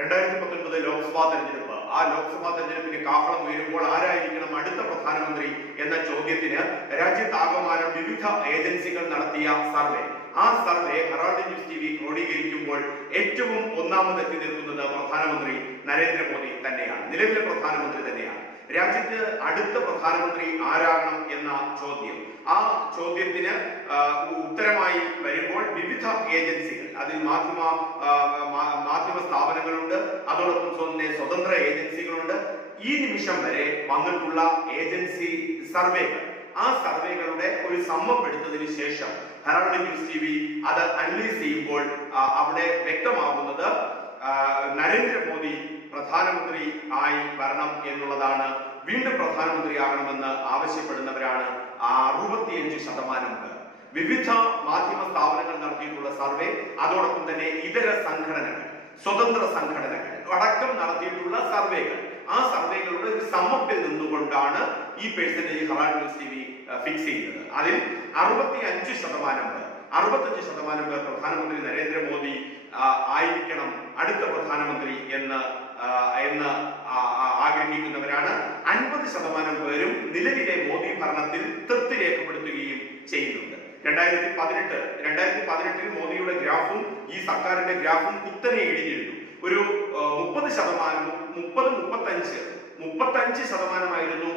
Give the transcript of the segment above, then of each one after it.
രണ്ടായിരത്തി പത്തൊൻപത് ലോക്സഭാ തെരഞ്ഞെടുപ്പ്. ആ ലോക്സഭാ തെരഞ്ഞെടുപ്പിന് കാഹളം ഉയരുമ്പോൾ ആരായിരിക്കണം അടുത്ത പ്രധാനമന്ത്രി എന്ന ചോദ്യത്തിന് രാജ്യത്താകമാനം വിവിധ ഏജൻസികൾ നടത്തിയ സർവേ. ആ survey Herald News T V ക്രോഡീകരിക്കുമ്പോൾ ഏറ്റവും ഒന്നാമതെത്തി നിൽക്കുന്നത് പ്രധാനമന്ത്രി നരേന്ദ്രമോദി തന്നെയാണ്. നിലവിലെ പ്രധാനമന്ത്രി തന്നെയാണ്. രാജ്യത്ത് അടുത്ത പ്രധാനമന്ത്രി ആരാകണം എന്ന ചോദ്യം. ആ ചോദ്യത്തിന് ഉത്തരമായി വരുമ്പോൾ വിവിധ ഏജൻസികൾ അതിൽ മാധ്യമ മാധ്യമ സ്ഥാപനങ്ങളുണ്ട് അതോടൊപ്പം തന്നെ സ്വതന്ത്ര ഏജൻസികളുണ്ട്. ഈ നിമിഷം വരെ വന്നിട്ടുള്ള ഏജൻസി സർവേകൾ. ആ സർവേകളുടെ ഒരു സമ്മം എടുത്തതിന് ശേഷം ഹെറാൾഡ് ന്യൂസ് ടി വി അത് അനലൈസ് ചെയ്യുമ്പോൾ അവിടെ വ്യക്തമാകുന്നത് നരേന്ദ്രമോദി പ്രധാനമന്ത്രി ആയി വരണം എന്നുള്ളതാണ് വീണ്ടും പ്രധാനമന്ത്രി പ്രധാനമന്ത്രിയാകണമെന്ന് ആവശ്യപ്പെടുന്നവരാണ് ആ അറുപത്തിയഞ്ച് ശതമാനം പേർ. വിവിധ മാധ്യമ സ്ഥാപനങ്ങൾ നടത്തിയിട്ടുള്ള സർവേ അതോടൊപ്പം തന്നെ ഇതര സംഘടനകൾ സ്വതന്ത്ര സംഘടനകൾ അടക്കം നടത്തിയിട്ടുള്ള സർവേകൾ. ആ സർവേകളുടെ ഒരു സമ്മത്തിൽ നിന്നുകൊണ്ടാണ് ഈ percentage Herald News T V fix ചെയ്യുന്നത്. അതിൽ അറുപത്തി അഞ്ച് ശതമാനം പേർ അറുപത്തഞ്ച് ശതമാനം പേർ പ്രധാനമന്ത്രി നരേന്ദ്രമോദി ആയിരിക്കണം അടുത്ത പ്രധാനമന്ത്രി എന്ന് എന്ന് ആഗ്രഹിക്കുന്നവരാണ്. അൻപത് ശതമാനം പേരും നിലവിലെ മോദി ഭരണത്തിൽ തൃപ്തി രേഖപ്പെടുത്തുകയും ചെയ്യുന്നുണ്ട്. രണ്ടായിരത്തി പതിനെട്ട് രണ്ടായിരത്തി പതിനെട്ടിൽ മോദിയുടെ ഗ്രാഫും ഈ സർക്കാരിന്റെ ഗ്രാഫും കുത്തനെ ഇടിഞ്ഞിരുന്നു ഒരു മുപ്പത് ശതമാനം മുപ്പത് മുപ്പത്തഞ്ച് മുപ്പത്തഞ്ച് ശതമാനമായിരുന്നു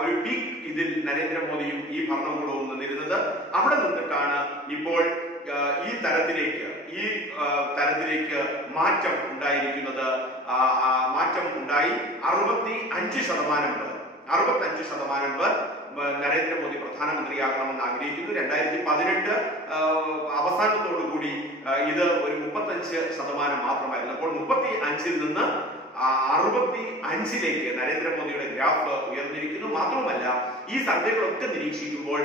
ഒരു പീക്ക് ഇതിൽ നരേന്ദ്രമോദിയും ഈ ഭരണകൂടവും നിന്നിരുന്നത്. അവിടെ നിന്നിട്ടാണ് ഇപ്പോൾ ഈ തരത്തിലേക്ക് ഈ തരത്തിലേക്ക് മാറ്റം ഉണ്ടായിരിക്കുന്നത് മാറ്റം ഉണ്ടായി അറുപത്തി അഞ്ച് ശതമാനം പേർ. അറുപത്തി അഞ്ച് ശതമാനം പേർ നരേന്ദ്രമോദി പ്രധാനമന്ത്രിയാകണമെന്ന് ആഗ്രഹിക്കുന്നു. രണ്ടായിരത്തി പതിനെട്ട് അവസാനത്തോടു കൂടി ഇത് ഒരു മുപ്പത്തഞ്ച് ശതമാനം മാത്രമായിരുന്നു. അപ്പോൾ മുപ്പത്തി അഞ്ചിൽ നിന്ന് അറുപത്തി അഞ്ചിലേക്ക് നരേന്ദ്രമോദിയുടെ ഗ്രാഫ് ഉയർന്നിരിക്കുന്നു. മാത്രമല്ല ഈ സർവേകളൊക്കെ നിരീക്ഷിക്കുമ്പോൾ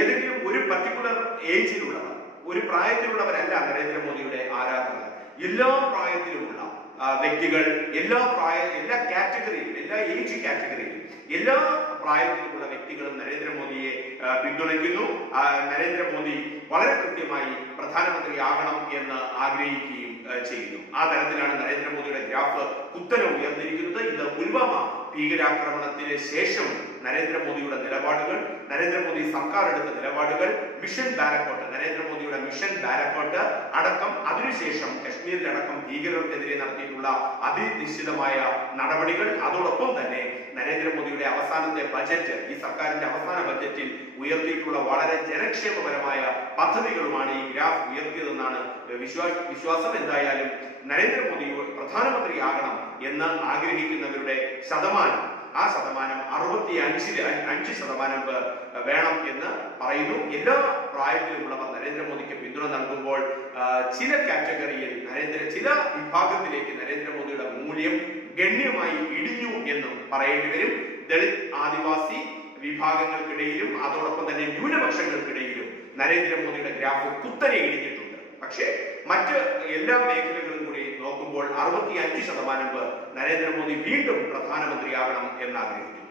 ഏതെങ്കിലും ഒരു പർട്ടിക്കുലർ ഏജിലുള്ളവർ ഒരു പ്രായത്തിലുള്ളവരല്ല നരേന്ദ്രമോദിയുടെ ആരാധകർ. എല്ലാ പ്രായത്തിലുമുള്ള വ്യക്തികൾ എല്ലാ പ്രായ എല്ലാ കാറ്റഗറിയിലും എല്ലാ ഏജ് കാറ്റഗറിയിലും എല്ലാ പ്രായത്തിലുമുള്ള വ്യക്തികളും നരേന്ദ്രമോദിയെ പിന്തുണയ്ക്കുന്നു. നരേന്ദ്രമോദി വളരെ കൃത്യമായി പ്രധാനമന്ത്രിയാകണം എന്ന് ആഗ്രഹിക്കുകയും ചെയ്യുന്നു. ആ തരത്തിലാണ് നരേന്ദ്രമോദിയുടെ ഗ്രാഫ് കുത്തനെ ഉയർന്നിരിക്കുന്നത്. ഇത് പുൽവാമ ഭീകരാക്രമണത്തിന് ശേഷം നരേന്ദ്രമോദിയുടെ നിലപാടുകൾ നരേന്ദ്രമോദി സർക്കാർ എടുത്ത നിലപാടുകൾ മിഷൻ ബാരക്കോട്ട് നരേന്ദ്രമോദിയുടെ മിഷൻ ബാരക്കോട്ട് അടക്കം അതിനുശേഷം കശ്മീരിലടക്കം ഭീകരർക്കെതിരെ നടത്തിയിട്ടുള്ള അതിനിശ്ചിതമായ നടപടികൾ. അതോടൊപ്പം തന്നെ നരേന്ദ്രമോദിയുടെ അവസാനത്തെ ബജറ്റ് ഈ സർക്കാരിന്റെ അവസാന ബജറ്റിൽ ഉയർത്തിയിട്ടുള്ള വളരെ ജനക്ഷേമപരമായ പദ്ധതികളുമാണ് ഈ ഗ്രാഫ് ഉയർത്തിയതെന്നാണ് വിശ്വാസ വിശ്വാസം. എന്തായാലും നരേന്ദ്രമോദി പ്രധാനമന്ത്രിയാകണം എന്ന് ആഗ്രഹിക്കുന്നവരുടെ ശതമാനം ആ ശതമാനം അറുപത്തി അഞ്ചിൽ അഞ്ച് ശതമാനം വേണം എന്ന് പറയുന്നു. എല്ലാ പ്രായത്തിലുമുള്ളവർ നരേന്ദ്രമോദിക്ക് പിന്തുണ നൽകുമ്പോൾ ചില കാറ്റഗറിയിൽ നരേന്ദ്ര ചില വിഭാഗത്തിലേക്ക് നരേന്ദ്രമോദിയുടെ മൂല്യം ഗണ്യമായി ഇടിഞ്ഞു എന്നും പറയേണ്ടി വരും. ദളിത് ആദിവാസി വിഭാഗങ്ങൾക്കിടയിലും അതോടൊപ്പം തന്നെ ന്യൂനപക്ഷങ്ങൾക്കിടയിലും നരേന്ദ്രമോദിയുടെ ഗ്രാഫ് കുത്തനെ ഇടിഞ്ഞിട്ടുണ്ട്. പക്ഷേ മറ്റ് എല്ലാ മേഖലകളും നോക്കുമ്പോൾ അറുപത്തി അഞ്ച് ശതമാനം പേർ നരേന്ദ്രമോദി വീണ്ടും പ്രധാനമന്ത്രിയാകണം എന്നാഗ്രഹിക്കുന്നു.